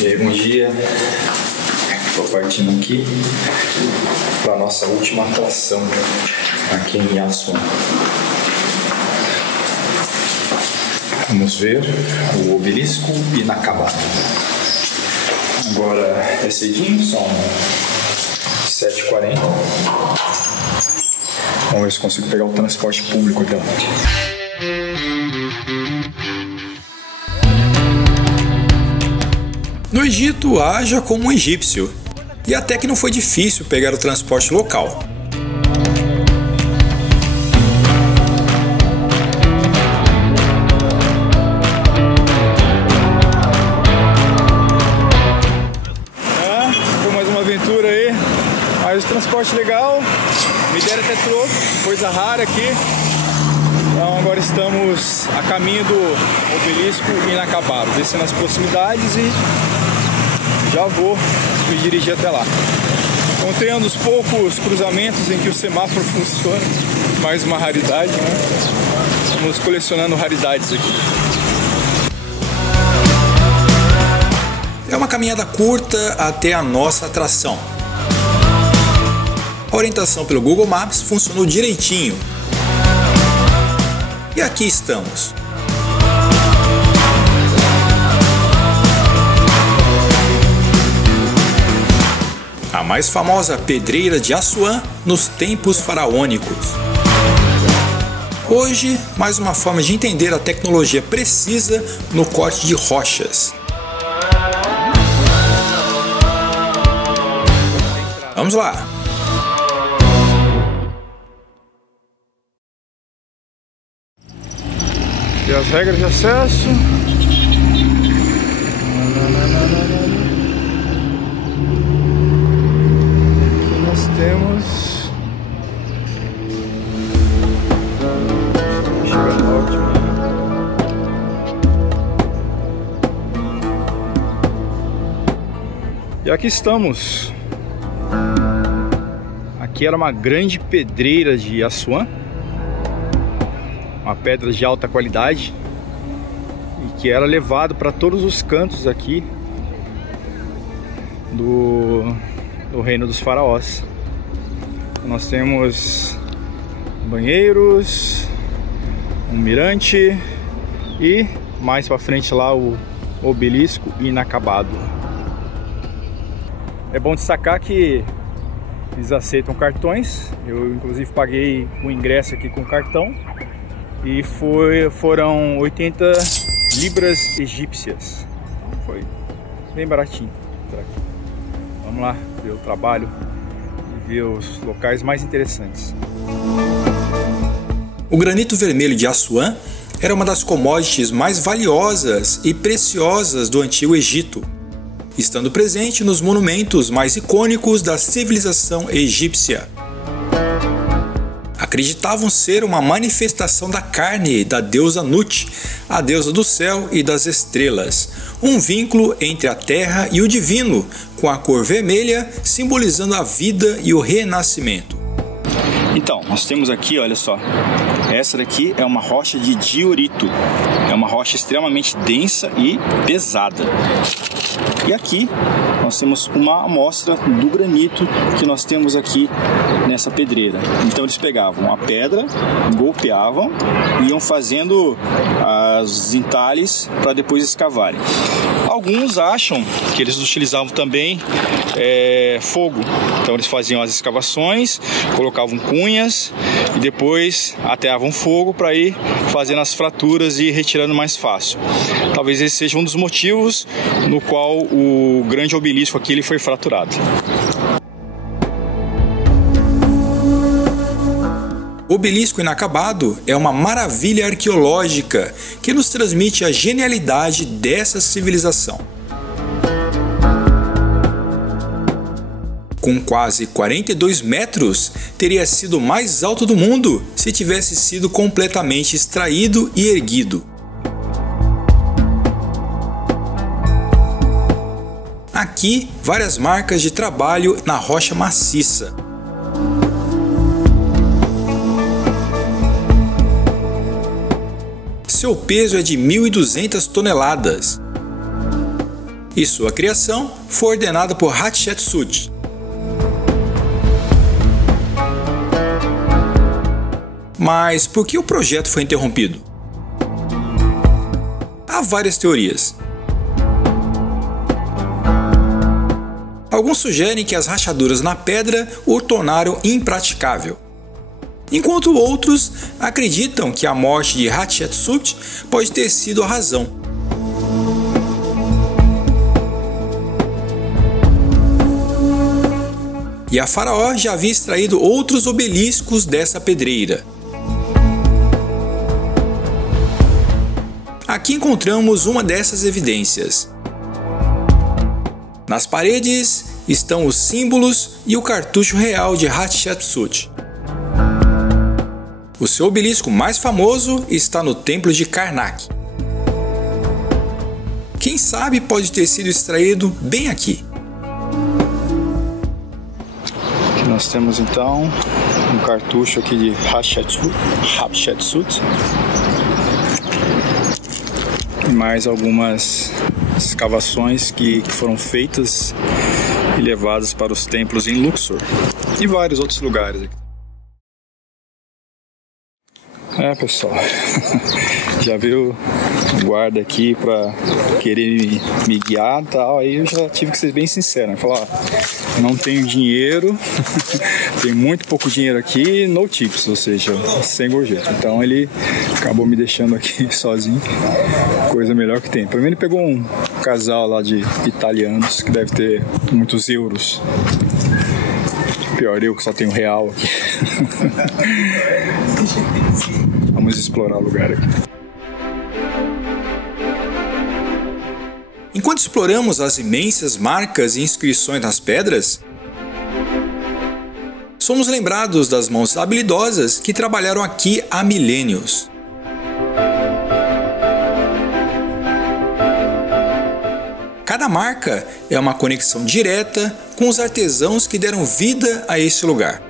E aí, bom dia. Estou partindo aqui para a nossa última atração aqui em Assuan. Vamos ver o obelisco inacabado. Agora é cedinho, são 7h40. Vamos ver se consigo pegar o transporte público até lá. No Egito, haja como um egípcio. E até que não foi difícil pegar o transporte local. Foi mais uma aventura aí, mas o transporte legal, me deram até troco, coisa rara aqui. Então agora estamos a caminho do obelisco inacabado, descendo as proximidades e já vou me dirigir até lá. Encontrei um dos poucos cruzamentos em que o semáforo funciona, mais uma raridade, né? Estamos colecionando raridades aqui. É uma caminhada curta até a nossa atração. A orientação pelo Google Maps funcionou direitinho. E aqui estamos. A mais famosa pedreira de Assuan nos tempos faraônicos. Hoje, mais uma forma de entender a tecnologia precisa no corte de rochas. Vamos lá! E as regras de acesso. Aqui nós temos. Chegando ao último. E aqui estamos. Aqui era uma grande pedreira de Assuan. Uma pedra de alta qualidade e que era levado para todos os cantos aqui do reino dos faraós. Nós temos banheiros, um mirante e mais para frente lá o obelisco inacabado. É bom destacar que eles aceitam cartões. Eu inclusive paguei o ingresso aqui com cartão. E foram 80 libras egípcias. Então foi bem baratinho. Vamos lá ver o trabalho e ver os locais mais interessantes. O granito vermelho de Assuan era uma das commodities mais valiosas e preciosas do Antigo Egito, estando presente nos monumentos mais icônicos da civilização egípcia. Acreditavam ser uma manifestação da carne da deusa Nut, a deusa do céu e das estrelas, um vínculo entre a terra e o divino, com a cor vermelha simbolizando a vida e o renascimento. Então, nós temos aqui, olha só, essa daqui é uma rocha de diorito, é uma rocha extremamente densa e pesada. E aqui nós temos uma amostra do granito que nós temos aqui nessa pedreira. Então eles pegavam a pedra, golpeavam, iam fazendo os entalhes para depois escavarem. Alguns acham que eles utilizavam também fogo. Então eles faziam as escavações, colocavam cunhas e depois ateavam fogo para ir fazendo as fraturas e retirando mais fácil. Talvez esse seja um dos motivos no qual o grande obelisco aqui ele foi fraturado. O obelisco inacabado é uma maravilha arqueológica que nos transmite a genialidade dessa civilização. Com quase 42 metros, teria sido o mais alto do mundo se tivesse sido completamente extraído e erguido. Aqui, várias marcas de trabalho na rocha maciça. Seu peso é de 1.200 toneladas. e sua criação foi ordenada por Hatshepsut. Mas por que o projeto foi interrompido? Há várias teorias. Alguns sugerem que as rachaduras na pedra o tornaram impraticável, enquanto outros acreditam que a morte de Hatshepsut pode ter sido a razão. E a faraó já havia extraído outros obeliscos dessa pedreira. Aqui encontramos uma dessas evidências. Nas paredes estão os símbolos e o cartucho real de Hatshepsut. O seu obelisco mais famoso está no Templo de Karnak. Quem sabe pode ter sido extraído bem aqui. Aqui nós temos então um cartucho aqui de Hatshepsut. E mais algumas escavações que foram feitas e levadas para os templos em Luxor e vários outros lugares. Pessoal, já viu o guarda aqui para querer me guiar e tal, aí eu já tive que ser bem sincero, né? Falar, não tenho dinheiro, tem muito pouco dinheiro aqui, no tips, ou seja, sem gorjeta. Então ele acabou me deixando aqui sozinho, coisa melhor que tem. Pra mim ele pegou um casal lá de italianos que deve ter muitos euros. Pior eu que só tenho real aqui. Vamos explorar o lugar aqui. Enquanto exploramos as imensas marcas e inscrições nas pedras, somos lembrados das mãos habilidosas que trabalharam aqui há milênios. Cada marca é uma conexão direta com os artesãos que deram vida a esse lugar.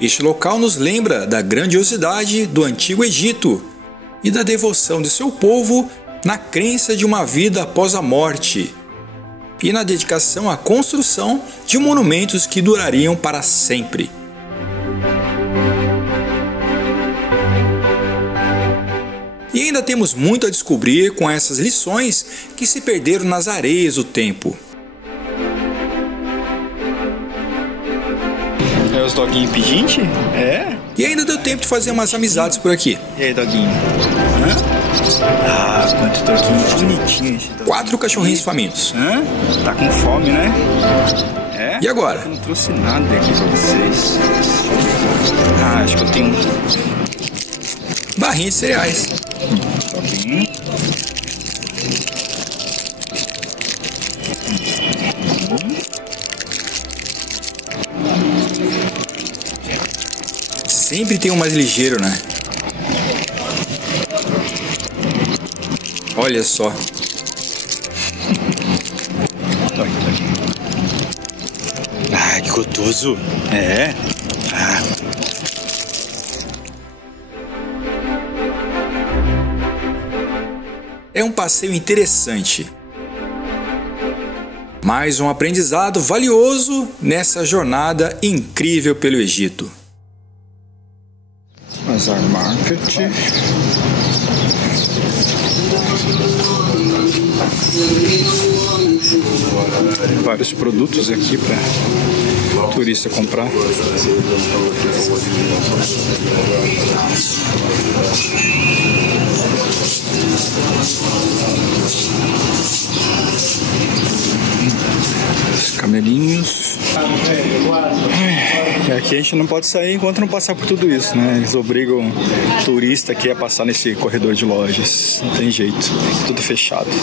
Este local nos lembra da grandiosidade do Antigo Egito e da devoção de seu povo na crença de uma vida após a morte e na dedicação à construção de monumentos que durariam para sempre. E ainda temos muito a descobrir com essas lições que se perderam nas areias do tempo. Os doguinhos pedintes? E ainda deu tempo de fazer umas amizades por aqui. E aí, doguinho? Quanto doguinho bonitinho esse doguinho. 4 cachorrinhos famintos. Tá com fome, né? E agora? Eu não trouxe nada aqui pra vocês. Acho que eu tenho barrinha de cereais. Doguinho. Sempre tem um mais ligeiro, né? Olha só. Que gostoso. É um passeio interessante. Mais um aprendizado valioso nessa jornada incrível pelo Egito. Bazar Market. Vários produtos aqui para turista comprar. Os camelinhos. E aqui a gente não pode sair enquanto não passar por tudo isso, né? Eles obrigam o turista aqui a passar nesse corredor de lojas. Não tem jeito, tudo fechado. 1,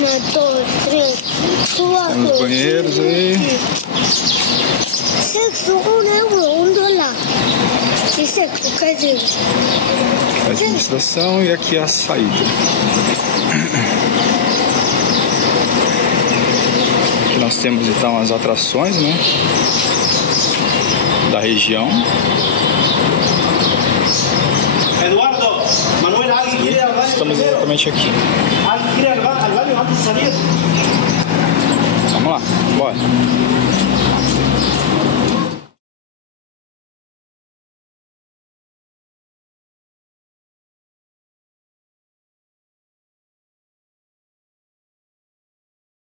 2, 3, 4. Tem os banheiros aí. Isso é o casinho. A administração e aqui a saída. Aqui nós temos então as atrações, né, da região. Eduardo, Manuel, alguém quer ir ao banho? Estamos exatamente aqui. Alguém quer ir ao banho antes de sair? Vamos lá, bora.